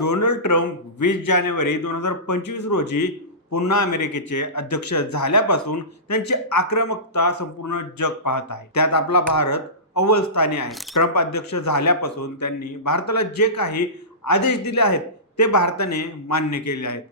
Donald Trump 20 जानेवारी 2025 रोजी पुन्हा अमेरिकेचे अध्यक्ष झाल्यापासून त्यांची आक्रमकता संपूर्ण जग पाहत आहे. त्यात आपला भारत अव्वल स्थानी आहे. ट्रम्प अध्यक्ष झाल्यापासून त्यांनी भारताला जे काही आदेश दिले आहेत ते भारताने मान्य केले आहेत.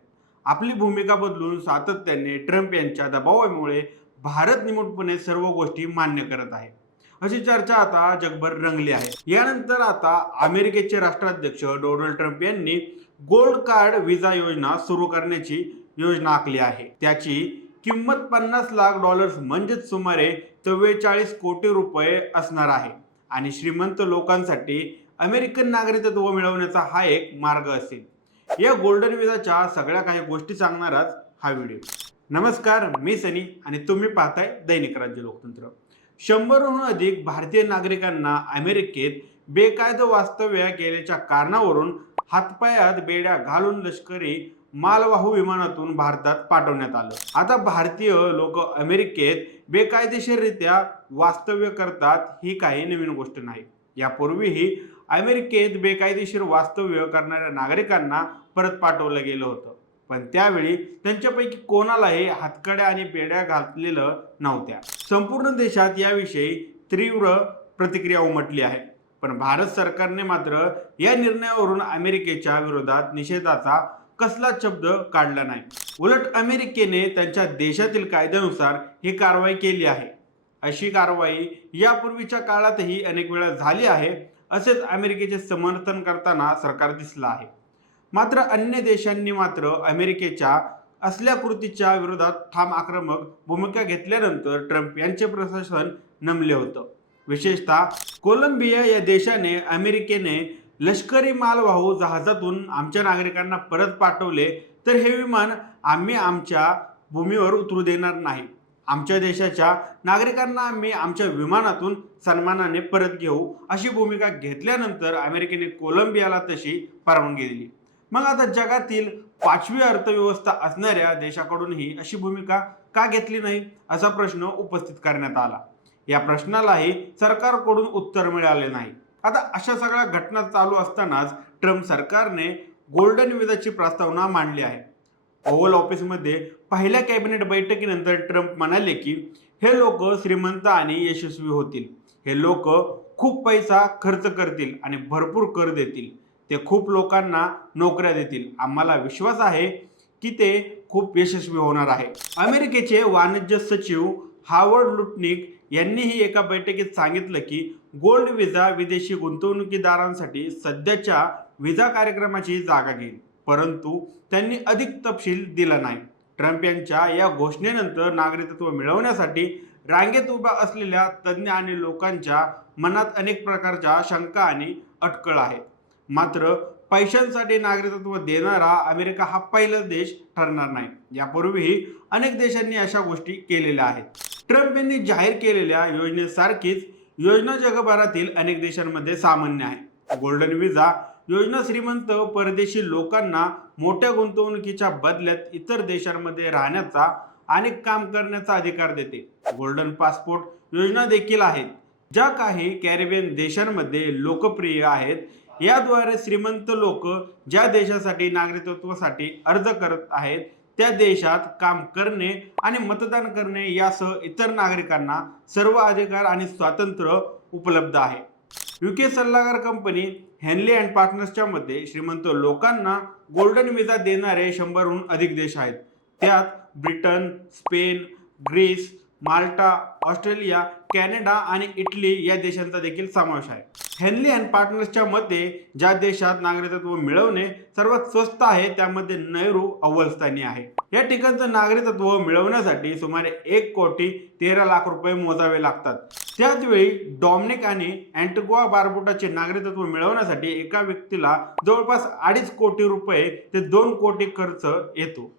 आपली भूमिका बदलून सातत्याने ट्रम्प यांच्या दबावामुळे भारत निमूटपणे सर्व गोष्टी मान्य करत आहे, अशी चर्चा आता जगभर रंगली आहे. यानंतर आता अमेरिकेचे राष्ट्राध्यक्ष डोनाल्ड ट्रम्प यांनी गोल्ड कार्ड व्हिसा योजना सुरू करण्याची योजना आखली आहे. त्याची किंमत $50 लाख म्हणजेच सुमारे 44 कोटी रुपये असणार आहे आणि श्रीमंत लोकांसाठी अमेरिकन नागरिकत्व मिळवण्याचा हा एक मार्ग असेल. या गोल्डन व्हिसाच्या सगळ्या काही गोष्टी सांगणाराच हा व्हिडिओ. नमस्कार, मी सनी आणि तुम्ही पाहताय दैनिक राज्य लोकतंत्र. 100हून अधिक भारतीय नागरिकांना अमेरिकेत बेकायदा वास्तव्य केल्याच्या कारणावरून हातपायात बेड्या घालून लष्करी मालवाहू विमानातून भारतात पाठवण्यात आलं. आता भारतीय लोक अमेरिकेत बेकायदेशीररित्या वास्तव्य करतात ही काही नवीन गोष्ट नाही. यापूर्वीही अमेरिकेत बेकायदेशीर वास्तव्य करणाऱ्या नागरिकांना परत पाठवलं गेलं होतं, पण त्यावेळी त्यांच्यापैकी कोणालाही हातकड्या आणि बेड्या घातलेलं नव्हत्या. संपूर्ण देशात याविषयी तीव्र प्रतिक्रिया उमटली आहे, पण भारत सरकारने मात्र या निर्णयावरून अमेरिकेच्या विरोधात निषेधाचा कसलाच शब्द काढला नाही. उलट अमेरिकेने त्यांच्या देशातील कायद्यानुसार ही कारवाई केली आहे. अशी कारवाई यापूर्वीच्या काळातही अनेक वेळा झाली आहे, असेच अमेरिकेचे समर्थन करताना सरकार दिसलं आहे. मात्र अन्य देशांनी मात्र अमेरिकेच्या असल्या कृतीच्या विरोधात ठाम आक्रमक भूमिका घेतल्यानंतर ट्रम्प यांचे प्रशासन नमले होतं. विशेषतः कोलंबिया या देशाने अमेरिकेने लष्करी मालवाहू जहाजातून आमच्या नागरिकांना परत पाठवले तर हे विमान आम्ही आमच्या भूमीवर उतरू देणार नाही. आमच्या देशाच्या नागरिकांना आम्ही आमच्या विमानातून सन्मानाने परत घेऊ, अशी भूमिका घेतल्यानंतर अमेरिकेने कोलंबियाला तशी परवानगी दिली. मग आता जगातील 5वी अर्थव्यवस्था असणाऱ्या देशाकडूनही अशी भूमिका का घेतली नाही, असा प्रश्न उपस्थित करण्यात आला. या प्रश्नालाही सरकारकडून उत्तर मिळाले नाही. आता अशा सगळ्या घटना चालू असतानाच ट्रम्प सरकारने गोल्डन व्हिसाची प्रस्तावना मांडली आहे. ओव्हल ऑफिसमध्ये पहिल्या कॅबिनेट बैठकीनंतर ट्रम्प म्हणाले की हे लोक श्रीमंत आणि यशस्वी होतील. हे लोक खूप पैसा खर्च करतील आणि भरपूर कर देतील. ते खूप लोकांना नोकऱ्या देतील. आम्हाला विश्वास आहे की ते खूप यशस्वी होणार आहे. अमेरिकेचे वाणिज्य सचिव हार्वर्ड लुटनिक यांनीही एका बैठकीत सांगितलं की गोल्ड व्हिसा विदेशी गुंतवणुकीदारांसाठी सध्याच्या व्हिसा कार्यक्रमाची जागा घेईल, परंतु त्यांनी अधिक तपशील दिला नाही. ट्रम्प यांच्या या घोषणेनंतर नागरिकत्व मिळवण्यासाठी रांगेत उभ्या असलेल्या तज्ज्ञ आणि लोकांच्या मनात अनेक प्रकारच्या शंका आणि अटकळ आहेत. मात्र पैशांसाठी नागरिकत्व देणारा अमेरिका हा पहिला देश ठरणार नाही. यापूर्वीही अनेक देशांनी अशा गोष्टी केलेल्या आहेत. ट्रम्प यांनी जाहीर केलेल्या योजनेसारखीच योजना जगभरातील अनेक देशांमध्ये सामान्य आहे. गोल्डन व्हिसा योजना श्रीमंत परदेशी लोकांना मोठ्या गुंतवणुकीच्या बदल्यात इतर देशांमध्ये राहण्याचा आणि काम करण्याचा अधिकार देते. गोल्डन पासपोर्ट योजना देखील आहेत, ज्या काही कॅरिबियन देशांमध्ये लोकप्रिय आहेत. याद्वारे श्रीमंत लोक ज्या देशासाठी नागरिकत्वासाठी अर्ज करत आहेत त्या देशात काम करणे आणि मतदान करणे यासह इतर नागरिकांना सर्व अधिकार आणि स्वातंत्र्य उपलब्ध आहे. UK सल्लागार कंपनी हेनले अँड पार्टनर्सच्या मते श्रीमंत लोकांना गोल्डन व्हिसा देणारे 100हून अधिक देश आहेत. त्यात ब्रिटन, स्पेन, ग्रीस, माल्टा, ऑस्ट्रेलिया, कॅनडा आणि इटली या देशांचा देखील समावेश आहे. हेनली अँड पार्टनर्सच्या मते ज्या देशात नागरिकत्व मिळवणे सर्वात स्वस्त आहे त्यामध्ये नेहरू अव्वल स्थानी आहे. या ठिकाणचं नागरिकत्व मिळवण्यासाठी सुमारे 1,13,00,000 रुपये मोजावे लागतात. त्याचवेळी डॉमिनिक आणि अँटिग्वा बार्बुडाचे नागरिकत्व मिळवण्यासाठी एका व्यक्तीला जवळपास 2.5 कोटी रुपये ते 2 कोटी खर्च येतो.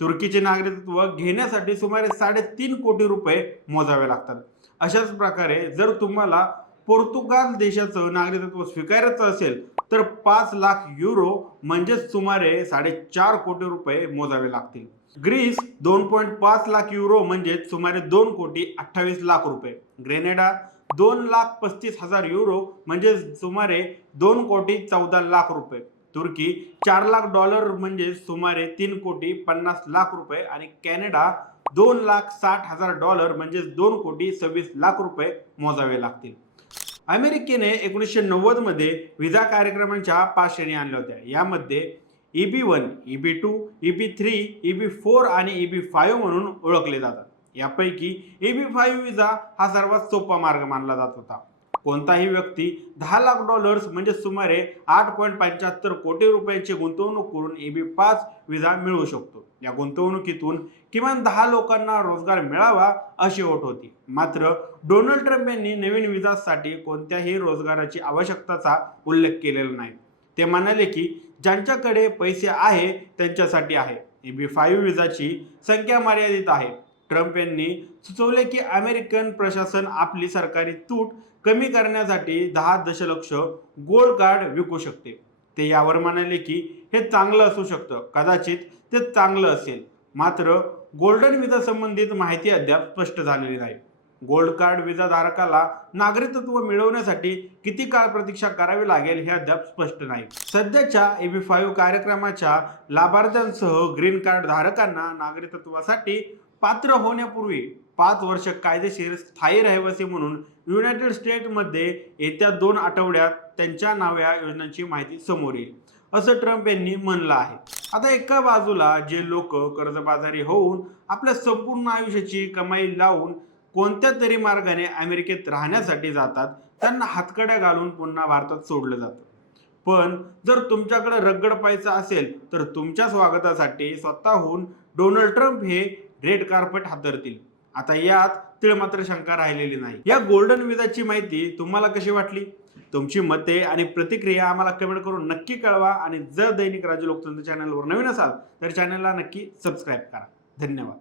तुर्कीचे नागरिकत्व घेण्यासाठी सुमारे 3.5 कोटी रुपये मोजावे लागतात. अशाच प्रकारे जर तुम्हाला पोर्तुगाल देशाचं नागरिकत्व स्वीकारायचं असेल तर 5 लाख युरो म्हणजेच सुमारे 4.5 कोटी रुपये मोजावे लागतील. ग्रीस 2.5 लाख युरो म्हणजेच सुमारे 2 कोटी 28 लाख रुपये. ग्रेनेडा 2,35,000 युरो म्हणजे सुमारे 2 कोटी 14 लाख रुपये. तुर्की $4 लाख म्हणजे सुमारे 3,50,00,000 आणि कॅनडा $2,60,000 म्हणजे 2,26,00,000 मोजावे लागतील. अमेरिकेने 1990 मध्ये व्हिसा कार्यक्रमांच्या 5 श्रेणी आणल्या होत्या. यामध्ये EB1, EB2, EB3, EB4 आणि EB5 म्हणून ओळखले जातात. यापैकी EB5 व्हिसा हा सर्वात सोपा मार्ग मानला जात होता. कोणताही व्यक्ती $10,00,000 म्हणजे सुमारे 8.75 कोटी रुपयांची गुंतवणूक करून EB5 व्हिसा मिळवू शकतो. या गुंतवणुकीतून किमान 10 लोकांना रोजगार मिळावा अशी अट होती. मात्र डोनाल्ड ट्रम्प यांनी नवीन व्हिसासाठी कोणत्याही रोजगाराची आवश्यकताचा उल्लेख केलेला नाही. ते म्हणाले की ज्यांच्याकडे पैसे आहे त्यांच्यासाठी आहे. EB5 व्हिसाची संख्या मर्यादित आहे. ट्रम्प यांनी सुचवले की अमेरिकन प्रशासन आपली सरकारी तूट कमी करण्यासाठी 10 दशलक्ष गोल्ड कार्ड विकू शकते. ते यावर म्हणाले की हे चांगलं असू शकतं, कदाचित ते चांगलं असेल. मात्र गोल्डन व्हिसा संबंधित माहिती अद्याप स्पष्ट झालेली नाही. गोल्ड कार्ड व्हिसा धारकाला नागरिकत्व मिळवण्यासाठी किती काळ प्रतीक्षा करावी लागेल हे अद्याप स्पष्ट नाही. सध्याच्या EB5 कार्यक्रमाच्या लाभार्थ्यांसह ग्रीन कार्ड धारकांना नागरिकत्वासाठी पात्र होण्यापूर्वी 5 वर्ष कायदेशीर स्थायी रहिवासी म्हणून युनायटेड स्टेट्समध्ये येत्या 2 आठवड्यात त्यांच्या नव्या योजनांची माहिती समोर येईल, असं ट्रम्प यांनी म्हणलं आहे. आता एका बाजूला जे लोक कर्जबाजारी होऊन आपल्या संपूर्ण आयुष्याची कमाई लावून कोणत्या तरी मार्गाने अमेरिकेत राहण्यासाठी जातात, त्यांना हातकड्या घालून पुन्हा भारतात सोडलं जातं. पण जर तुमच्याकडे रगड पैसा असेल तर तुमच्या स्वागतासाठी स्वतःहून डोनाल्ड ट्रम्प हे रेड कार्पेट हातरतील. आता यात तिळ मात्र शंका राहिलेली नाही. या गोल्डन व्हिसाची माहिती तुम्हाला कशी वाटली? तुमची मते आणि प्रतिक्रिया आम्हाला कमेंट करून नक्की कळवा. आणि जर दैनिक राज्य लोकतंत्र चॅनलवर नवीन असाल तर चॅनलला नक्की सबस्क्राईब करा. धन्यवाद.